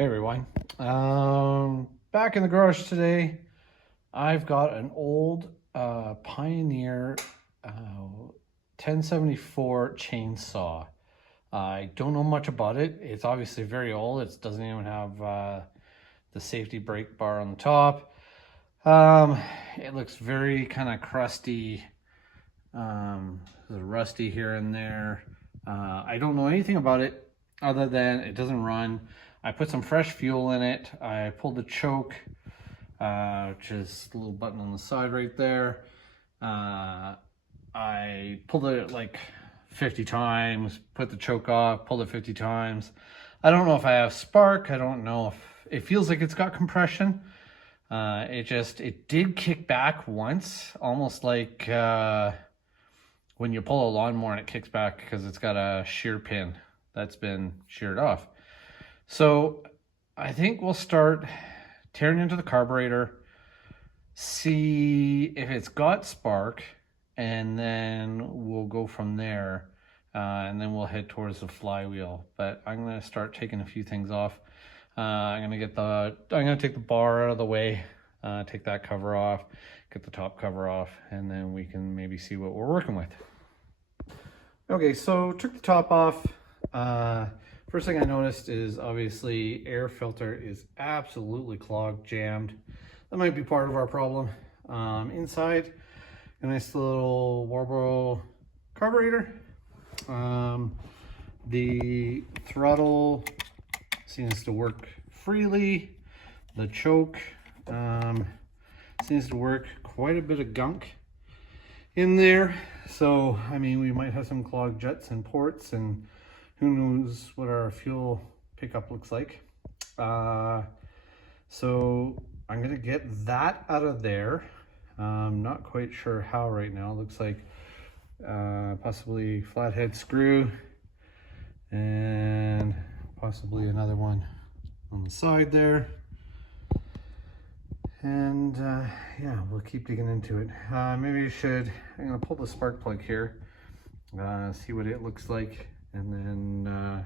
Hey everyone, back in the garage today. I've got an old Pioneer 1074 chainsaw. I don't know much about it. It's obviously very old. It doesn't even have the safety brake bar on the top. It looks very kind of crusty, rusty here and there. I don't know anything about it other than it doesn't run. I put some fresh fuel in it. I pulled the choke, which is the little button on the side right there. I pulled it like 50 times, put the choke off, pulled it 50 times. I don't know if I have spark. I don't know if it feels like it's got compression. It did kick back once, almost like when you pull a lawnmower and it kicks back because it's got a shear pin that's been sheared off. So I think we'll start tearing into the carburetor, see if it's got spark, and then we'll go from there. And then we'll head towards the flywheel. But I'm going to start taking a few things off. I'm going to take the bar out of the way, take that cover off, get the top cover off, and then we can maybe see what we're working with. Okay, so took the top off. First thing I noticed is obviously air filter is absolutely clogged, jammed. That might be part of our problem. Inside, a nice little Marlboro carburetor. The throttle seems to work freely. The choke seems to work. Quite a bit of gunk in there. So, I mean, we might have some clogged jets and ports, and who knows what our fuel pickup looks like. So I'm gonna get that out of there. I'm not quite sure how right now. It looks like possibly flathead screw and possibly another one on the side there. And yeah, we'll keep digging into it. Maybe I'm gonna pull the spark plug here, see what it looks like, and then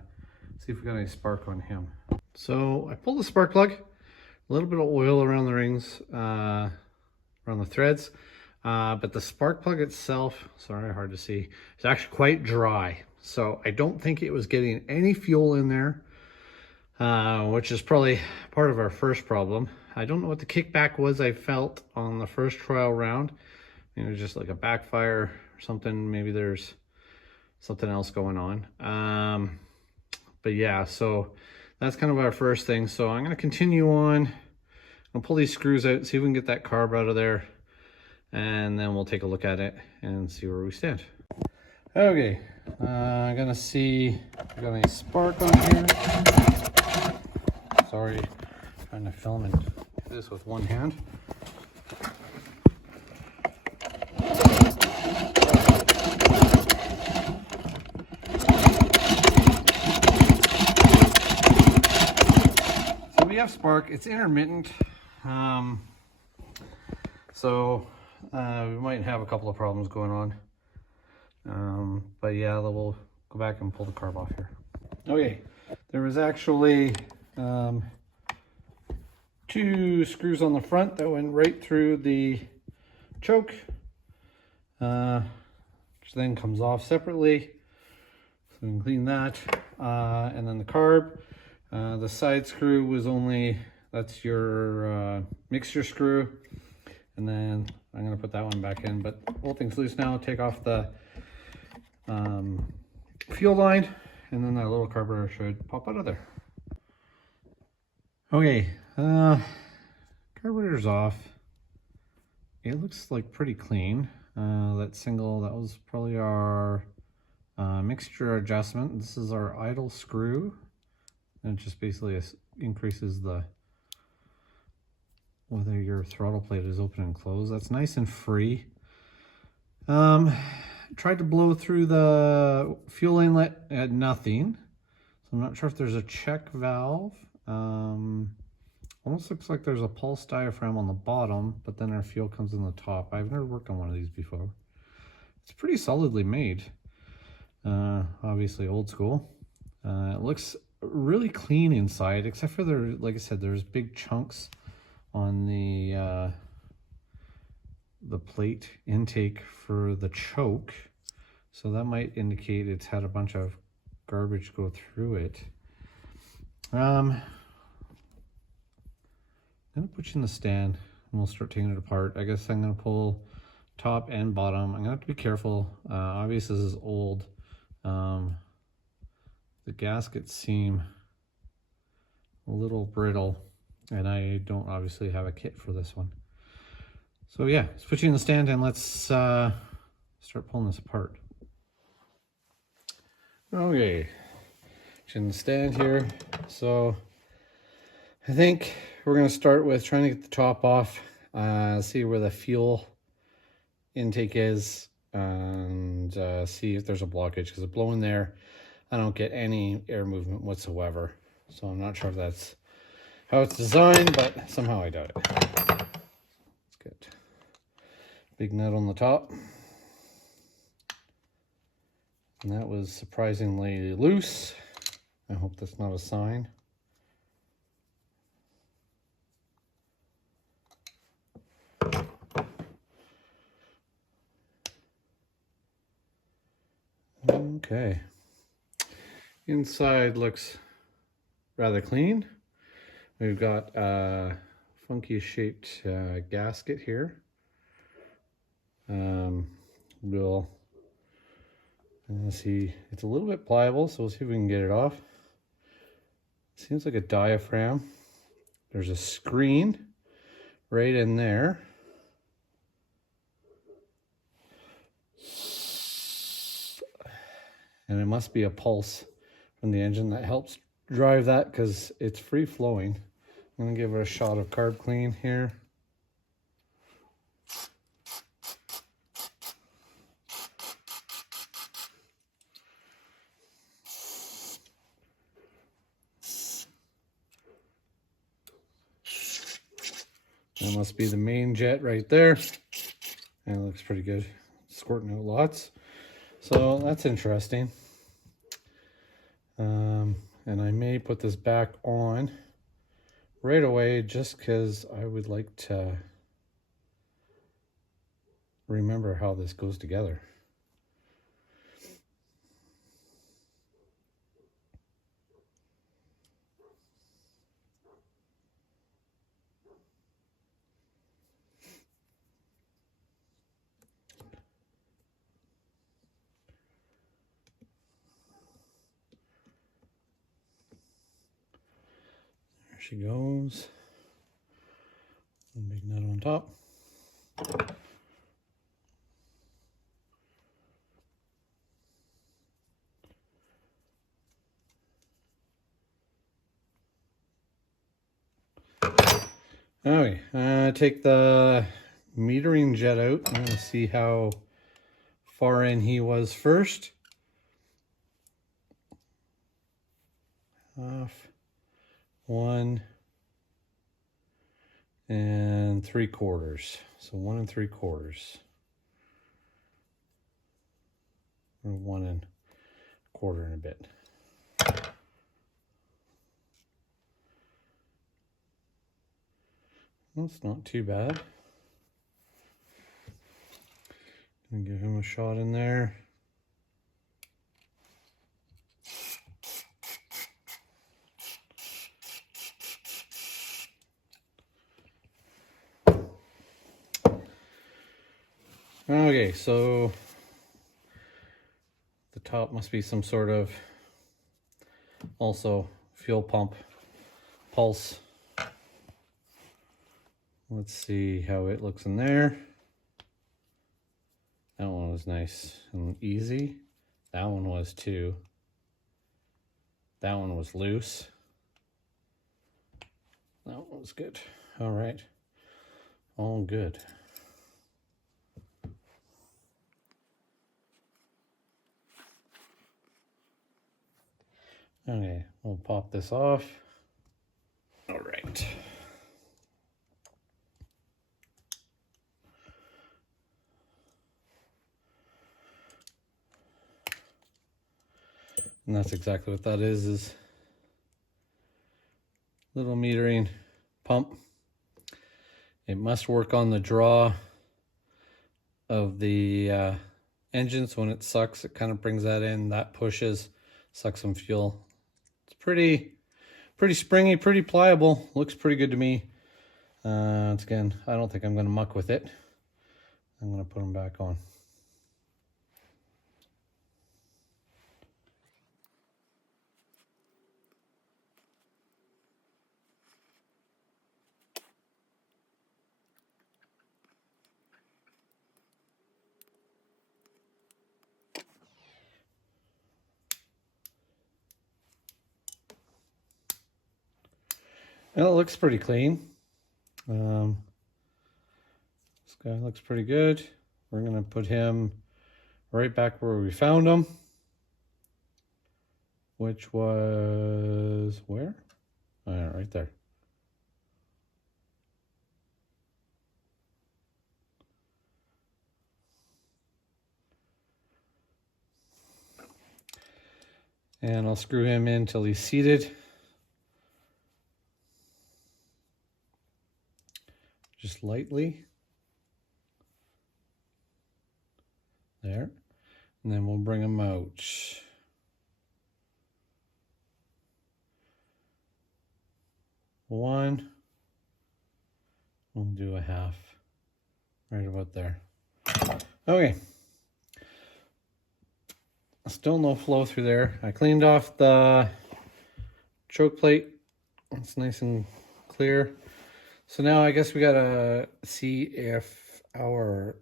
see if we got any spark on him. So I pulled the spark plug, a little bit of oil around the rings, around the threads, but the spark plug itself, sorry, hard to see, it's actually quite dry. So I don't think it was getting any fuel in there, which is probably part of our first problem. I don't know what the kickback was I felt on the first trial round. It was just like a backfire or something. Maybe there's something else going on. But yeah, so that's kind of our first thing. So I'm going to continue on. I'll pull these screws out, see if we can get that carb out of there, and then we'll take a look at it and see where we stand. Okay, I'm gonna see if we got any spark on here. Sorry, trying to film and do this with one hand. We have spark. It's intermittent, so we might have a couple of problems going on, but yeah, we'll go back and pull the carb off here. Okay, there was actually 2 screws on the front that went right through the choke, which then comes off separately, so we can clean that, and then the carb. The side screw was that's your mixture screw, and then I'm going to put that one back in, but the whole thing's loose now. Take off the fuel line, and then that little carburetor should pop out of there. Okay, carburetor's off. It looks like pretty clean. That was probably our mixture adjustment. This is our idle screw. And it just basically increases whether your throttle plate is open and closed. That's nice and free. Tried to blow through the fuel inlet at nothing. So I'm not sure if there's a check valve. Almost looks like there's a pulse diaphragm on the bottom, but then our fuel comes in the top. I've never worked on one of these before. It's pretty solidly made. Obviously old school. It looks really clean inside, except for there, like I said, there's big chunks on the plate intake for the choke. So that might indicate it's had a bunch of garbage go through it. I'm gonna put you in the stand and we'll start taking it apart. I guess I'm gonna pull top and bottom. I'm gonna have to be careful. Obviously this is old. The gaskets seem a little brittle and I don't obviously have a kit for this one. So yeah, let's put you in the stand and let's start pulling this apart. Okay, in the stand here. So I think we're gonna start with trying to get the top off, see where the fuel intake is, and see if there's a blockage, because the blow in there, I don't get any air movement whatsoever. So I'm not sure if that's how it's designed, but somehow I doubt it. Let's get big nut on the top. And that was surprisingly loose. I hope that's not a sign. Okay. Inside looks rather clean. We've got a funky shaped gasket here. We'll see, it's a little bit pliable, so we'll see if we can get it off. Seems like a diaphragm. There's a screen right in there. And it must be a pulse from the engine that helps drive that, because it's free flowing. I'm gonna give it a shot of carb clean here. That must be the main jet right there. And it looks pretty good. Squirting out lots. So that's interesting. And I may put this back on right away just because I would like to remember how this goes together. There she goes. One big nut on top. Okay, take the metering jet out. I'm going to see how far in he was first. Half, 1 3/4. So 1 3/4. Or 1 1/4 and a bit. That's not too bad. Gonna give him a shot in there. Okay, so the top must be some sort of also fuel pump pulse. Let's see how it looks in there. That one was nice and easy. That one was too. That one was loose. That one was good. All right. All good. Okay, we'll pop this off. All right. And that's exactly what that is little metering pump. It must work on the draw of the engine, so when it sucks, it kind of brings that in. That pushes, sucks some fuel. It's pretty springy, pretty pliable. Looks pretty good to me. Again, I don't think I'm going to muck with it. I'm going to put them back on. Well, it looks pretty clean. This guy looks pretty good. We're going to put him right back where we found him, which was where? Right there. And I'll screw him in till he's seated. Just lightly. There. And then we'll bring him out. One. We'll do a half. Right about there. Okay. Still no flow through there. I cleaned off the choke plate. It's nice and clear. So now I guess we gotta see if our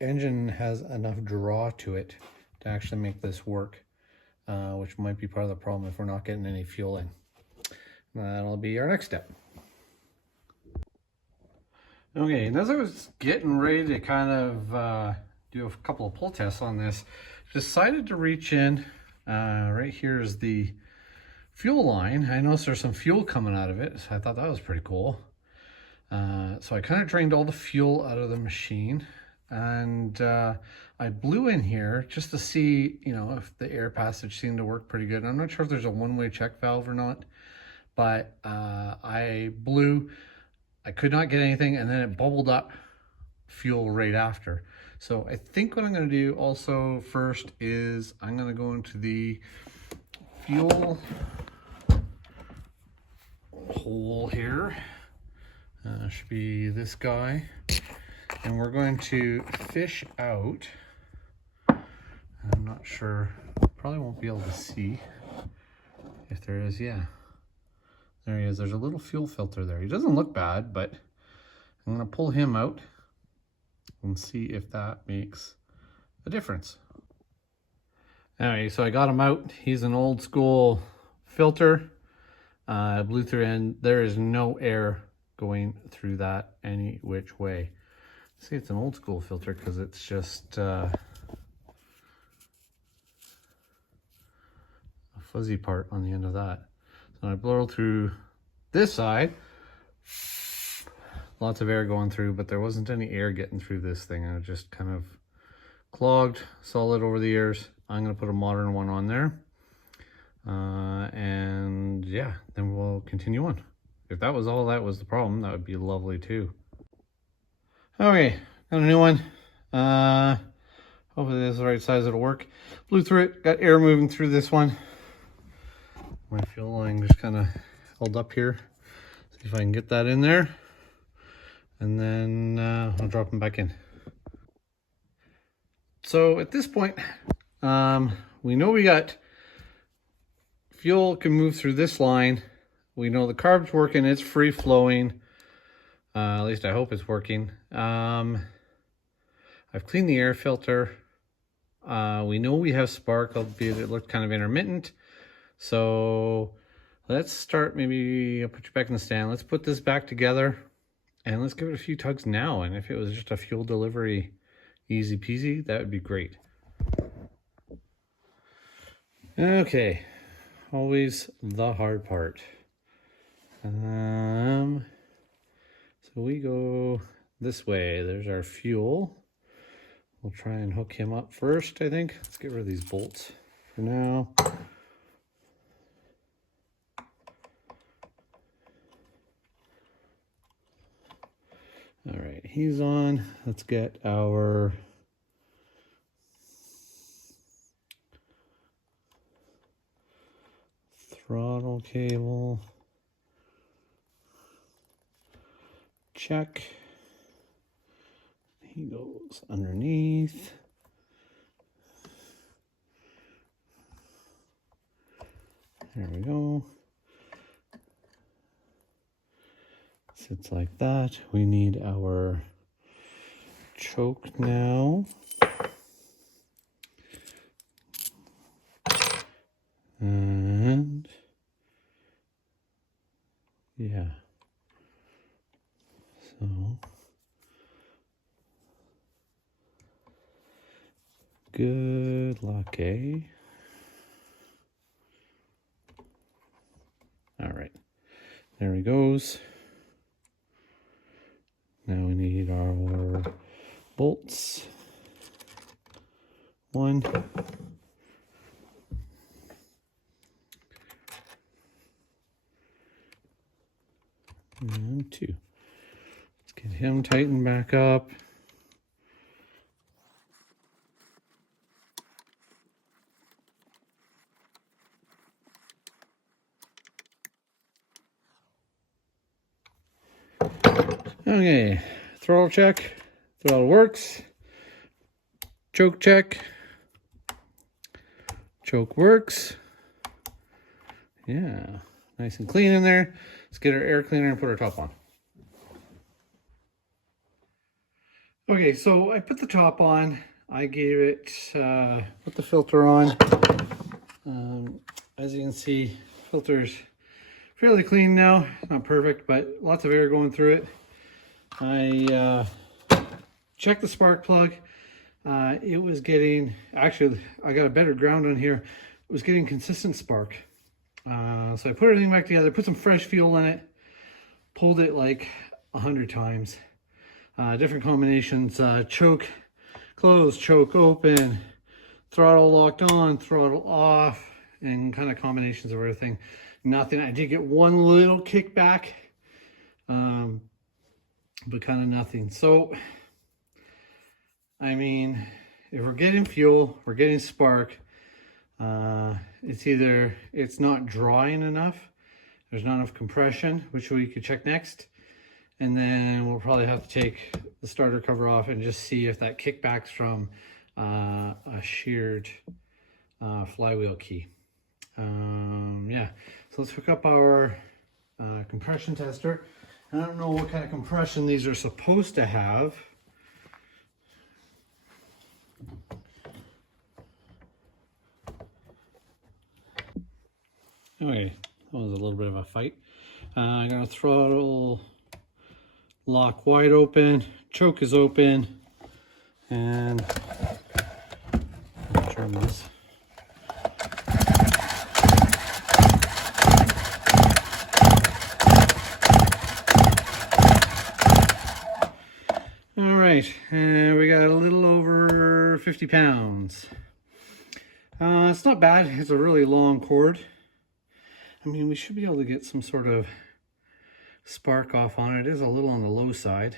engine has enough draw to it to actually make this work, which might be part of the problem if we're not getting any fuel in. That'll be our next step. Okay, and as I was getting ready to kind of do a couple of pull tests on this, decided to reach in. Right here is the fuel line. I noticed there's some fuel coming out of it, so I thought that was pretty cool. So I kind of drained all the fuel out of the machine, and I blew in here just to see, you know, if the air passage seemed to work pretty good. I'm not sure if there's a one-way check valve or not, but I blew. I could not get anything, and then it bubbled up fuel right after. So I think what I'm going to do also first is I'm going to go into the fuel hole here. Should be this guy, and we're going to fish out. I'm not sure, probably won't be able to see if there is. Yeah, there he is. There's a little fuel filter there. He doesn't look bad, but I'm going to pull him out and see if that makes a difference. Alright, so I got him out. He's an old school filter. I blew through, and there is no air going through that any which way. See, it's an old school filter because it's just a fuzzy part on the end of that. So I blow through this side, lots of air going through, but there wasn't any air getting through this thing. I just kind of clogged, solid over the ears. I'm going to put a modern one on there. And yeah, then we'll continue on. If that was all that was the problem, that would be lovely too. Okay, got a new one. Hopefully this is the right size, it'll work. Blew through it, got air moving through this one. My fuel line just kind of held up here. See if I can get that in there. And then I'll drop them back in. So at this point, we know we got fuel can move through this line. We know the carb's working, it's free flowing. At least I hope it's working. I've cleaned the air filter. We know we have spark, albeit it looked kind of intermittent. So let's start, maybe I'll put you back in the stand. Let's put this back together and let's give it a few tugs now. And if it was just a fuel delivery, easy peasy, that would be great. Okay, always the hard part. So we go this way. There's our fuel. We'll try and hook him up first, I think. Let's get rid of these bolts for now. All right, he's on. Let's get our throttle cable. Check. He goes underneath. There we go. Sits like that. We need our choke now. And yeah. So good luck, eh? All right, there he goes. Now we need our bolts. 1. And 2. Let's get him tightened back up. Okay, throttle check. Throttle works. Choke check. Choke works. Yeah, nice and clean in there. Let's get our air cleaner and put our top on. Okay, so I put the top on. I gave it, put the filter on. As you can see, filter's fairly clean now. Not perfect, but lots of air going through it. I checked the spark plug. It was getting, actually, I got a better ground on here. It was getting consistent spark. So I put everything back together, put some fresh fuel in it, pulled it like 100 times. Different combinations, choke closed, choke open, throttle locked on, throttle off, and kind of combinations of everything. Nothing, I did get one little kickback, but kind of nothing. So, I mean, if we're getting fuel, we're getting spark, it's either it's not drawing enough, there's not enough compression, which we could check next, and then we'll probably have to take the starter cover off and just see if that kickback's from a sheared flywheel key. Yeah, so let's hook up our compression tester. I don't know what kind of compression these are supposed to have. Okay, that was a little bit of a fight. I'm gonna throttle lock wide open, choke is open, and turn this. All right, and we got a little over 50 pounds. It's not bad, it's a really long cord. I mean, we should be able to get some sort of spark off on it. It is a little on the low side,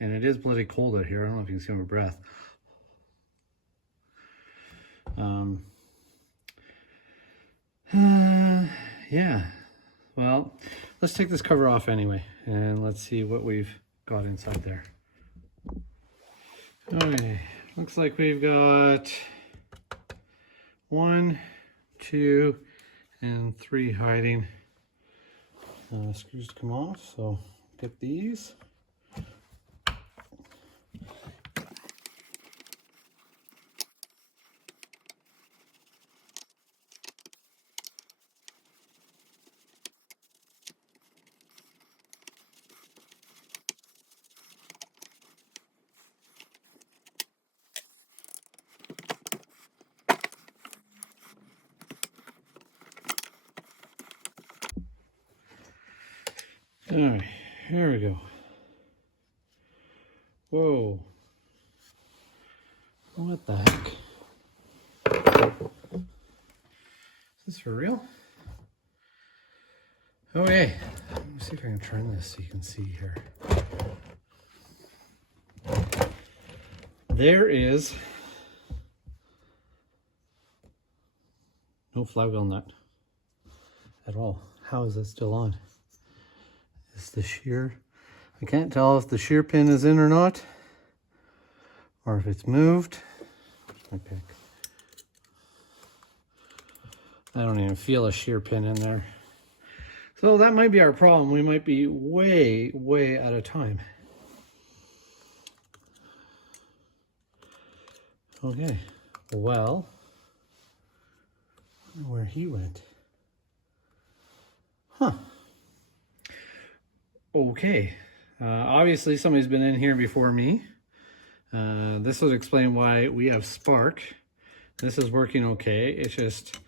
and it is bloody cold out here. I don't know if you can see my breath. Yeah, well, let's take this cover off anyway, and let's see what we've got inside there. Okay, looks like we've got 1, 2, and 3 hiding. Screws to come off, so get these. All right, here we go. Whoa. What the heck? Is this for real? Okay, let me see if I can turn this so you can see here. there is no flywheel nut at all. How is it still on? Is the shear? I can't tell if the shear pin is in or not, or if it's moved. Where's my pick? I don't even feel a shear pin in there. So that might be our problem. We might be way, way out of time. Okay, well, I wonder where he went. Huh. Okay, obviously somebody's been in here before me. This would explain why we have spark. This is working okay. It's just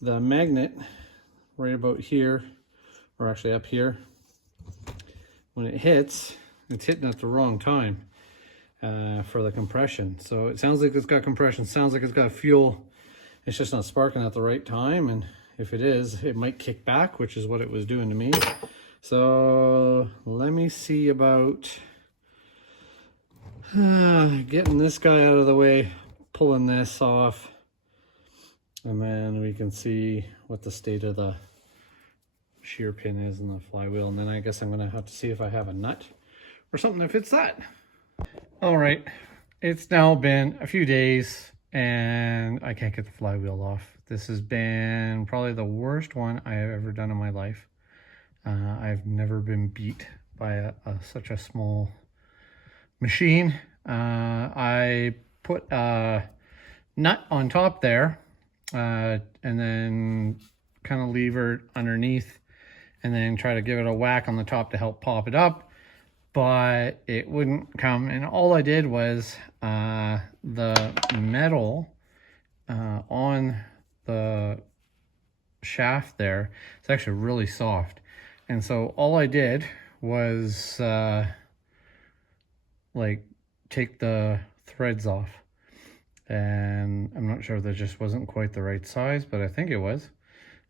the magnet right about here, or actually up here, when it hits, it's hitting at the wrong time for the compression. So it sounds like it's got compression, sounds like it's got fuel. It's just not sparking at the right time, and if it is, it might kick back, which is what it was doing to me. So let me see about getting this guy out of the way, pulling this off, and then we can see what the state of the shear pin is in the flywheel. And then I guess I'm gonna have to see if I have a nut or something that fits that. All right, it's now been a few days and I can't get the flywheel off. This has been probably the worst one I have ever done in my life. I've never been beat by such a small machine. I put a nut on top there and then kind of lever underneath and then try to give it a whack on the top to help pop it up, but it wouldn't come. And all I did was the metal on the shaft there, it's actually really soft. And so all I did was like take the threads off, and I'm not sure if that just wasn't quite the right size, but I think it was.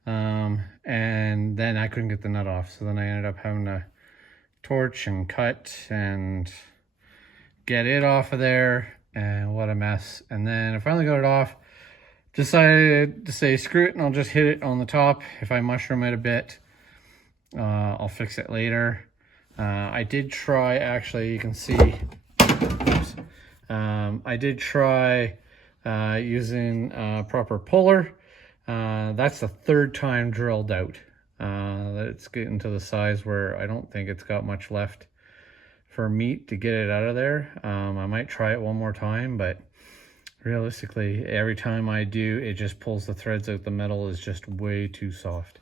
And then I couldn't get the nut off, so then I ended up having to torch and cut and get it off of there, and what a mess. And then I finally got it off, decided to say screw it and I'll just hit it on the top. If I mushroom it a bit, I'll fix it later. I did try, actually, you can see, oops, I did try using a proper puller. That's the third time drilled out. It's getting to the size where I don't think it's got much left for meat to get it out of there. I might try it one more time, but realistically, every time I do, it just pulls the threads out. The metal is just way too soft.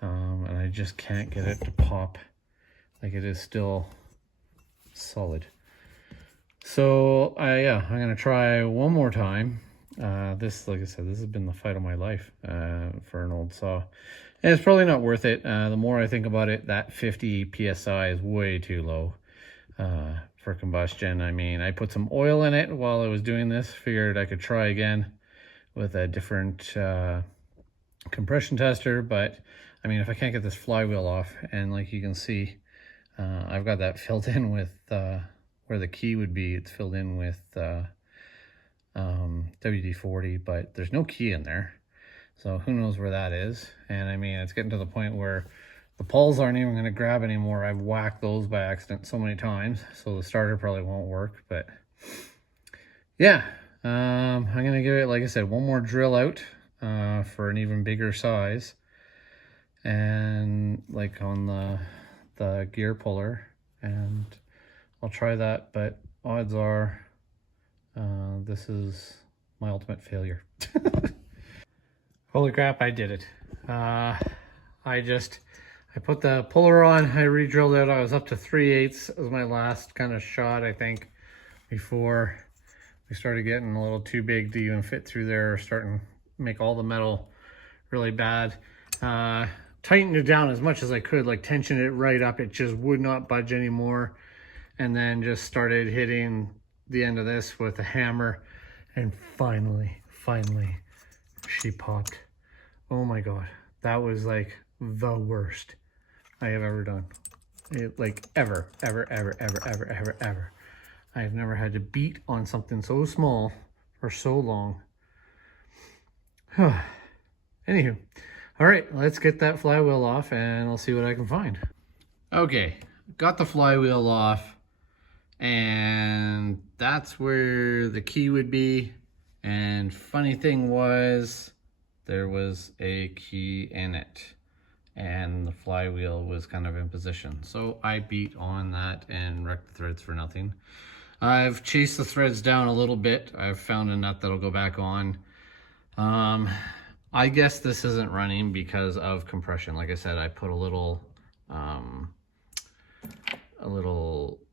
And I just can't get it to pop. Like, it is still solid. So yeah, I'm gonna try one more time. This, like I said, this has been the fight of my life for an old saw. And it's probably not worth it. The more I think about it, that 50 PSI is way too low for combustion. I mean, I put some oil in it while I was doing this, figured I could try again with a different compression tester, but I mean, if I can't get this flywheel off, and like you can see, I've got that filled in with where the key would be, it's filled in with WD-40, but there's no key in there. So who knows where that is. And I mean, it's getting to the point where the poles aren't even going to grab anymore. I've whacked those by accident so many times, so the starter probably won't work. But yeah, I'm going to give it, like I said, one more drill out for an even bigger size. And like on the gear puller, and I'll try that, but odds are this is my ultimate failure. Holy crap, I did it. I put the puller on, I re-drilled it. I was up to 3/8. It was my last kind of shot, I think, before we started getting a little too big to even fit through there, starting to make all the metal really bad. Tightened it down as much as I could, like tensioned it right up. It just would not budge anymore. And then just started hitting the end of this with a hammer. And finally, she popped. Oh my God. That was like the worst I have ever done. Like ever. I've never had to beat on something so small for so long. Anywho, all right, let's get that flywheel off and I'll see what I can find. Okay, got the flywheel off, and that's where the key would be. And funny thing was, there was a key in it, and the flywheel was kind of in position. So I beat on that and wrecked the threads for nothing. I've chased the threads down a little bit. I've found a nut that'll go back on. I guess this isn't running because of compression. Like I said, I put a little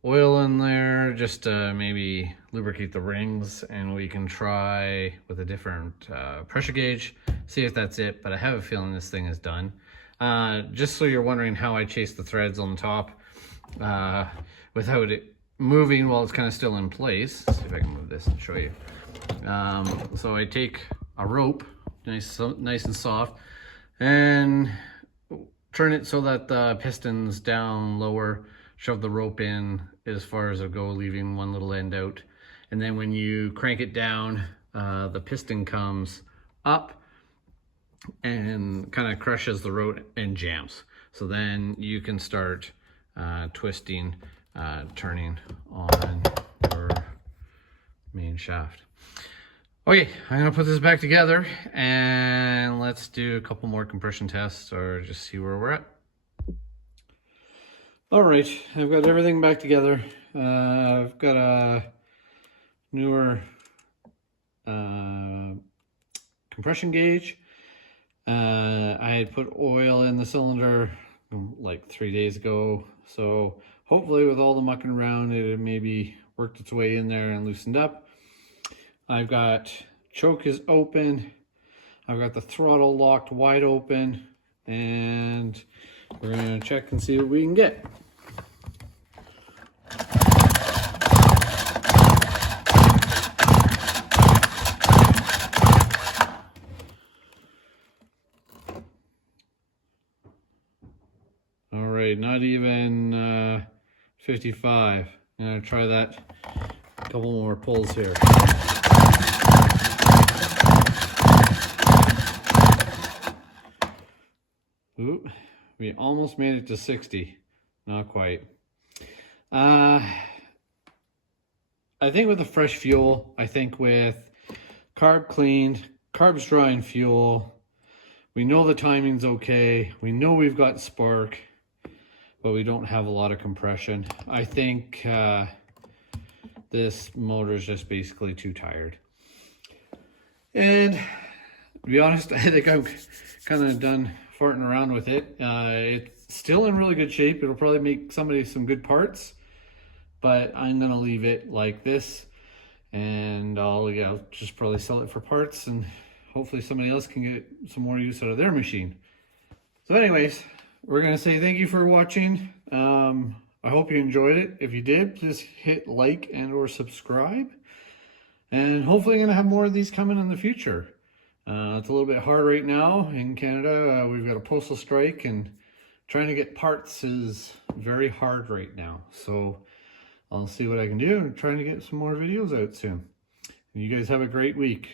oil in there just to maybe lubricate the rings, and we can try with a different pressure gauge, see if that's it. But I have a feeling this thing is done. Just so you're wondering how I chase the threads on the top without it moving while it's kind of still in place. Let's see if I can move this and show you. So I take a rope, nice and soft, and turn it so that the piston's down lower, shove the rope in as far as it'll go, leaving one little end out. And then when you crank it down, the piston comes up and kind of crushes the rope and jams. So then you can start twisting, turning on your main shaft. Okay, I'm gonna put this back together and let's do a couple more compression tests or just see where we're at. All right, I've got everything back together. I've got a newer compression gauge. I had put oil in the cylinder like 3 days ago, so hopefully with all the mucking around, it maybe worked its way in there and loosened up. I've got choke is open. I've got the throttle locked wide open, and we're gonna check and see what we can get. All right, not even 55. I'm gonna try that. A couple more pulls here. Ooh, we almost made it to 60. Not quite. I think with the fresh fuel, I think with carb cleaned, carbs drying fuel, we know the timing's okay. We know we've got spark, but we don't have a lot of compression. I think this motor is just basically too tired. And to be honest, I think I'm kind of done farting around with it. It's still in really good shape. It'll probably make somebody some good parts, but I'm gonna leave it like this, and I'll just probably sell it for parts, and hopefully somebody else can get some more use out of their machine. So anyways, we're gonna say thank you for watching. I hope you enjoyed it. If you did, please hit like and or subscribe. And hopefully I'm gonna have more of these coming in the future. It's a little bit hard right now in Canada. We've got a postal strike, and trying to get parts is very hard right now. So I'll see what I can do, and trying to get some more videos out soon. And you guys have a great week.